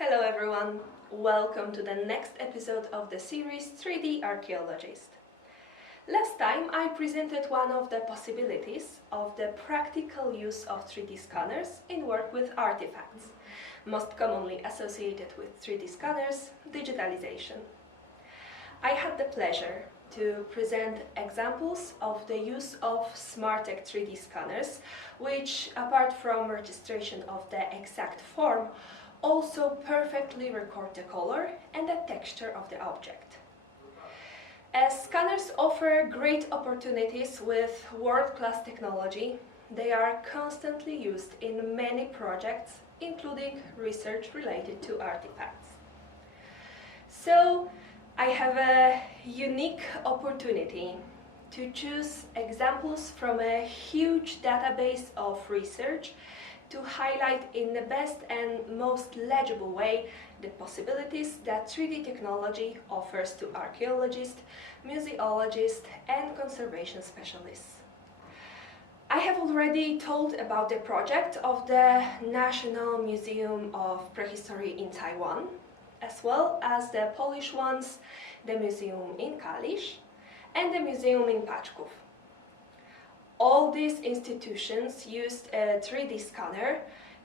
Hello everyone, welcome to the next episode of the series 3D Archaeologist. Last time I presented one of the possibilities of the practical use of 3D scanners in work with artifacts, most commonly associated with 3D scanners, digitalization. I had the pleasure to present examples of the use of SmartTech 3D scanners, which, apart from registration of the exact form, also perfectly record the color and the texture of the object. As scanners offer great opportunities with world-class technology, they are constantly used in many projects, including research related to artifacts. So, I have a unique opportunity to choose examples from a huge database of research to highlight in the best and most legible way the possibilities that 3D technology offers to archaeologists, museologists, and conservation specialists. I have already told about the project of the National Museum of Prehistory in Taiwan, as well as the Polish ones, the museum in Kalisz and the museum in Paczków. All these institutions used a 3D scanner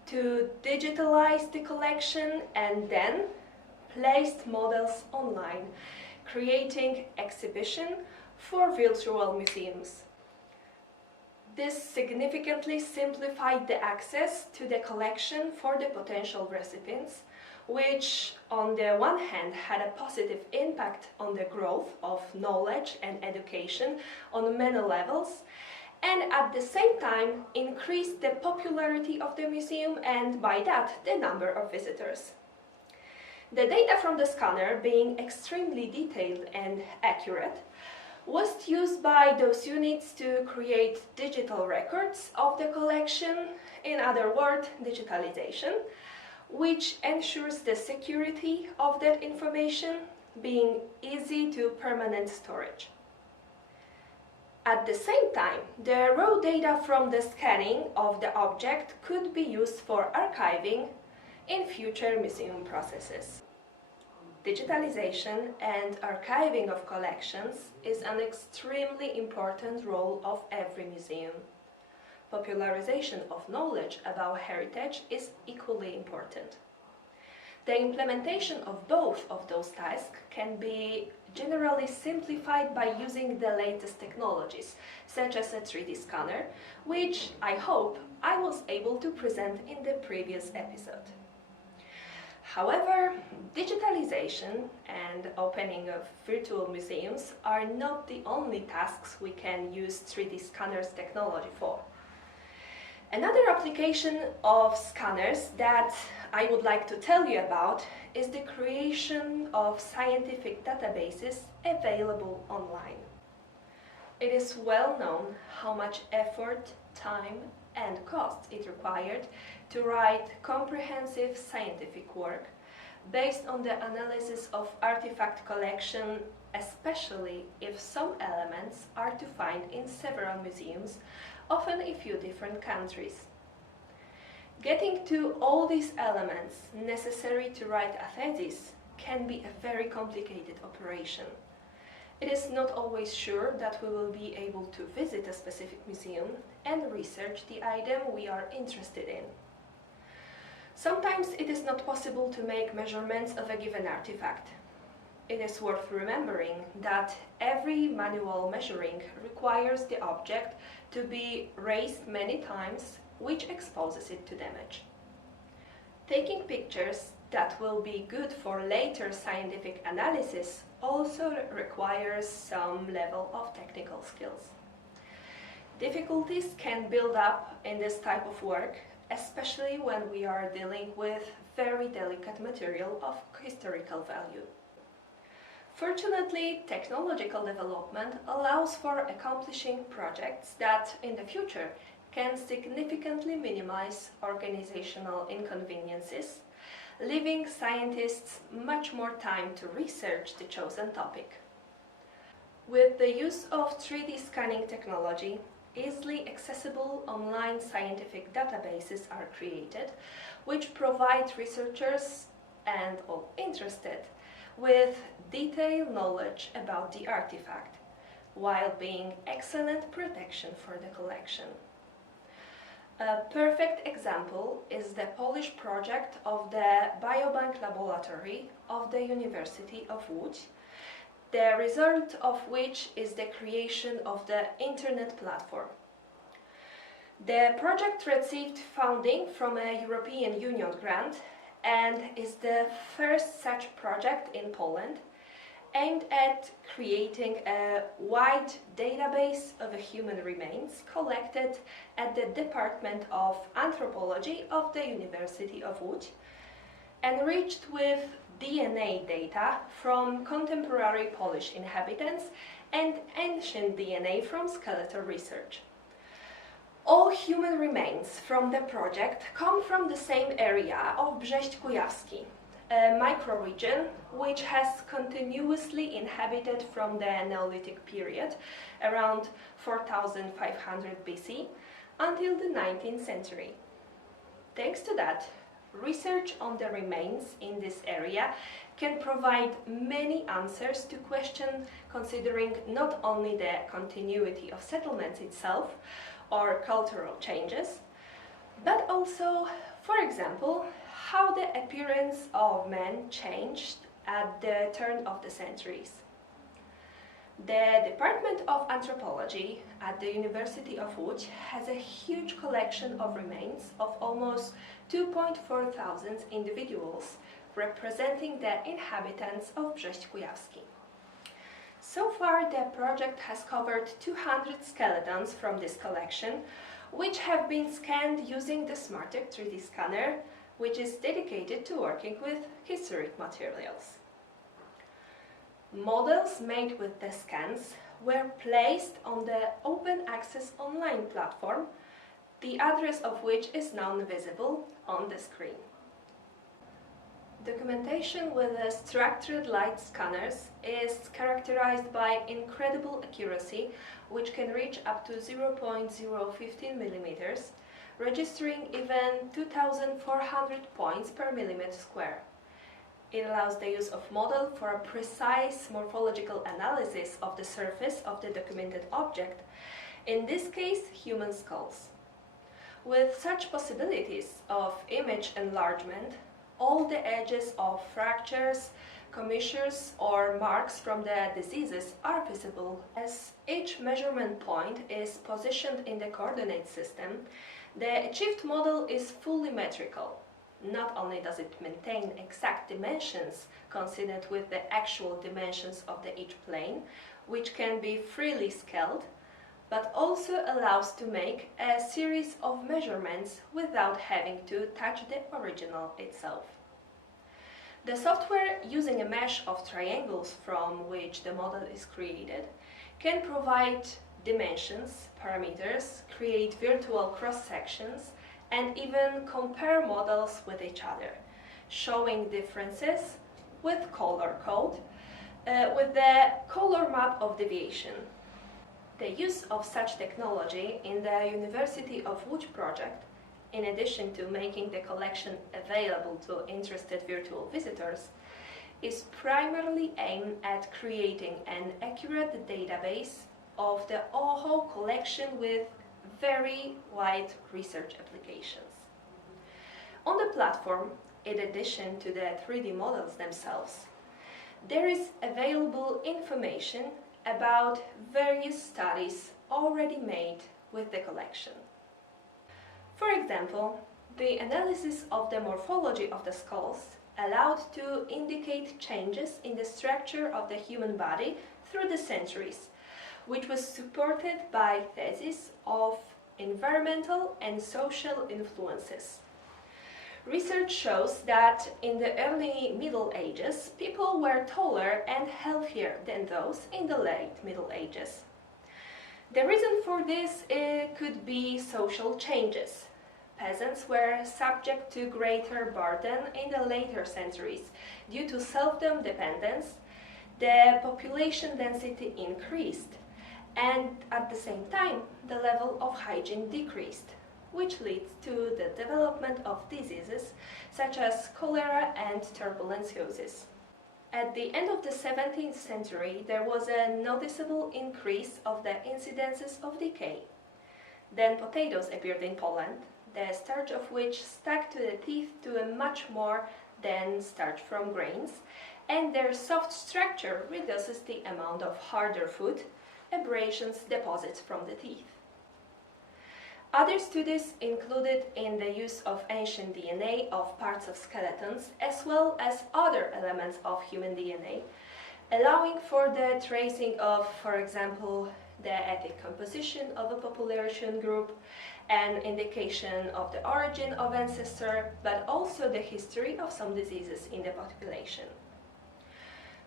to digitalize the collection and then placed models online, creating exhibition for virtual museums. This significantly simplified the access to the collection for the potential recipients, which on the one hand had a positive impact on the growth of knowledge and education on many levels, and at the same time increased the popularity of the museum and by that the number of visitors. The data from the scanner, being extremely detailed and accurate, was used by those units to create digital records of the collection, in other words, digitalization, which ensures the security of that information, being easy to permanent storage. At the same time, the raw data from the scanning of the object could be used for archiving in future museum processes. Digitalization and archiving of collections is an extremely important role of every museum. Popularization of knowledge about heritage is equally important. The implementation of both of those tasks can be generally simplified by using the latest technologies, such as a 3D scanner, which I hope I was able to present in the previous episode. However, digitalization and opening of virtual museums are not the only tasks we can use 3D scanners technology for. Another application of scanners that I would like to tell you about is the creation of scientific databases available online. It is well known how much effort, time, and cost it required to write comprehensive scientific work based on the analysis of artifact collection, especially if some elements are to find in several museums, often in a few different countries. Getting to all these elements necessary to write a thesis can be a very complicated operation. It is not always sure that we will be able to visit a specific museum and research the item we are interested in. Sometimes it is not possible to make measurements of a given artifact. It is worth remembering that every manual measuring requires the object to be raised many times, which exposes it to damage. Taking pictures that will be good for later scientific analysis also requires some level of technical skills. Difficulties can build up in this type of work, especially when we are dealing with very delicate material of historical value. Fortunately, technological development allows for accomplishing projects that, in the future, can significantly minimize organizational inconveniences, leaving scientists much more time to research the chosen topic. With the use of 3D scanning technology, easily accessible online scientific databases are created, which provide researchers and all interested with detailed knowledge about the artifact, while being excellent protection for the collection. A perfect example is the Polish project of the Biobank Laboratory of the University of Łódź, the result of which is the creation of the Internet platform. The project received funding from a European Union grant and is the first such project in Poland, aimed at creating a wide database of human remains collected at the Department of Anthropology of the University of Łódź, enriched with DNA data from contemporary Polish inhabitants and ancient DNA from skeletal research. All human remains from the project come from the same area of Brześć Kujawski, a microregion which has continuously inhabited from the Neolithic period, around 4500 BC, until the 19th century. Thanks to that, research on the remains in this area can provide many answers to questions considering not only the continuity of settlements itself or cultural changes, but also, for example, how the appearance of men changed at the turn of the centuries. The Department of Anthropology at the University of Łódź has a huge collection of remains of almost 2.4 thousand individuals, representing the inhabitants of Brześć Kujawski. So far, the project has covered 200 skeletons from this collection, which have been scanned using the SmartTech 3D scanner, which is dedicated to working with historic materials. Models made with the scans were placed on the open access online platform, the address of which is now visible on the screen. Documentation with the structured light scanners is characterized by incredible accuracy, which can reach up to 0.015 millimeters, registering even 2,400 points per millimeter square. It allows the use of model for a precise morphological analysis of the surface of the documented object, in this case human skulls. With such possibilities of image enlargement, all the edges of fractures, commissures or marks from the diseases are visible. As each measurement point is positioned in the coordinate system, the achieved model is fully metrical. Not only does it maintain exact dimensions consonant with the actual dimensions of each plane, which can be freely scaled, but also allows to make a series of measurements without having to touch the original itself. The software, using a mesh of triangles from which the model is created, can provide dimensions, parameters, create virtual cross-sections, and even compare models with each other, showing differences with color code, with the color map of deviation. The use of such technology in the University of Łódź project, in addition to making the collection available to interested virtual visitors, is primarily aimed at creating an accurate database of the whole collection with very wide research applications. On the platform, in addition to the 3D models themselves, there is available information about various studies already made with the collection. For example, the analysis of the morphology of the skulls allowed to indicate changes in the structure of the human body through the centuries, which was supported by theses of environmental and social influences. Research shows that in the early Middle Ages, people were taller and healthier than those in the late Middle Ages. The reason for this could be social changes. Peasants were subject to greater burden in the later centuries due to self-dependence. The population density increased, and at the same time, the level of hygiene decreased. which leads to the development of diseases such as cholera and tuberculosis. At the end of the 17th century, there was a noticeable increase of the incidences of decay. Then potatoes appeared in Poland, the starch of which stuck to the teeth to a much more than starch from grains, and their soft structure reduces the amount of harder food, abrasions deposits from the teeth. Other studies included in the use of ancient DNA of parts of skeletons as well as other elements of human DNA, allowing for the tracing of, for example, the ethnic composition of a population group, an indication of the origin of ancestor, but also the history of some diseases in the population.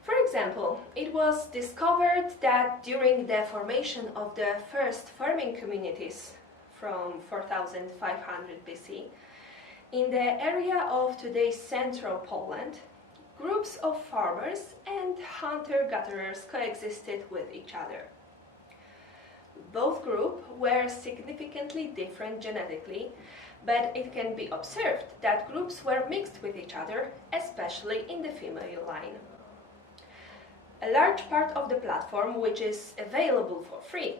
For example, it was discovered that during the formation of the first farming communities from 4500 BC, in the area of today's central Poland, groups of farmers and hunter-gatherers coexisted with each other. Both groups were significantly different genetically, but it can be observed that groups were mixed with each other, especially in the female line. A large part of the platform, which is available for free,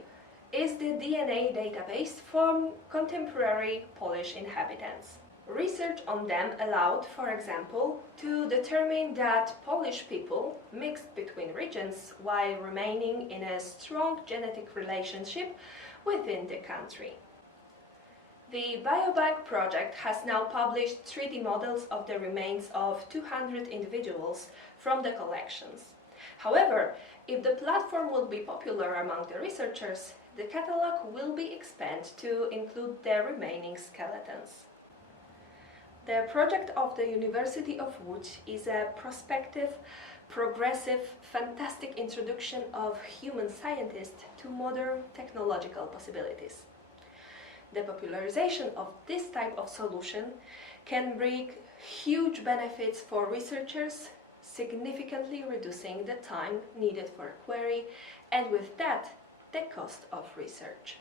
is the DNA database from contemporary Polish inhabitants. Research on them allowed, for example, to determine that Polish people mixed between regions while remaining in a strong genetic relationship within the country. The Biobank project has now published 3D models of the remains of 200 individuals from the collections. However, if the platform will be popular among the researchers, the catalog will be expanded to include the remaining skeletons. The project of the University of Łódź is a prospective, progressive, fantastic introduction of human scientists to modern technological possibilities. The popularization of this type of solution can bring huge benefits for researchers, significantly reducing the time needed for a query and with that, the cost of research.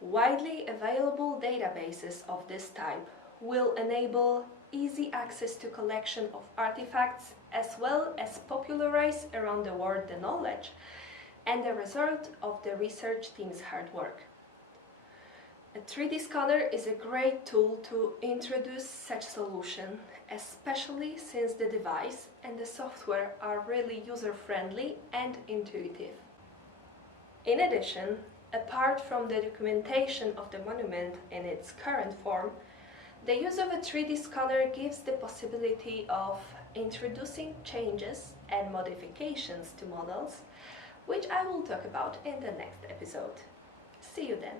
Widely available databases of this type will enable easy access to collection of artifacts as well as popularize around the world the knowledge and the result of the research team's hard work. A 3D scanner is a great tool to introduce such solution, especially since the device and the software are really user-friendly and intuitive. In addition, apart from the documentation of the monument in its current form, the use of a 3D scanner gives the possibility of introducing changes and modifications to models, which I will talk about in the next episode. See you then!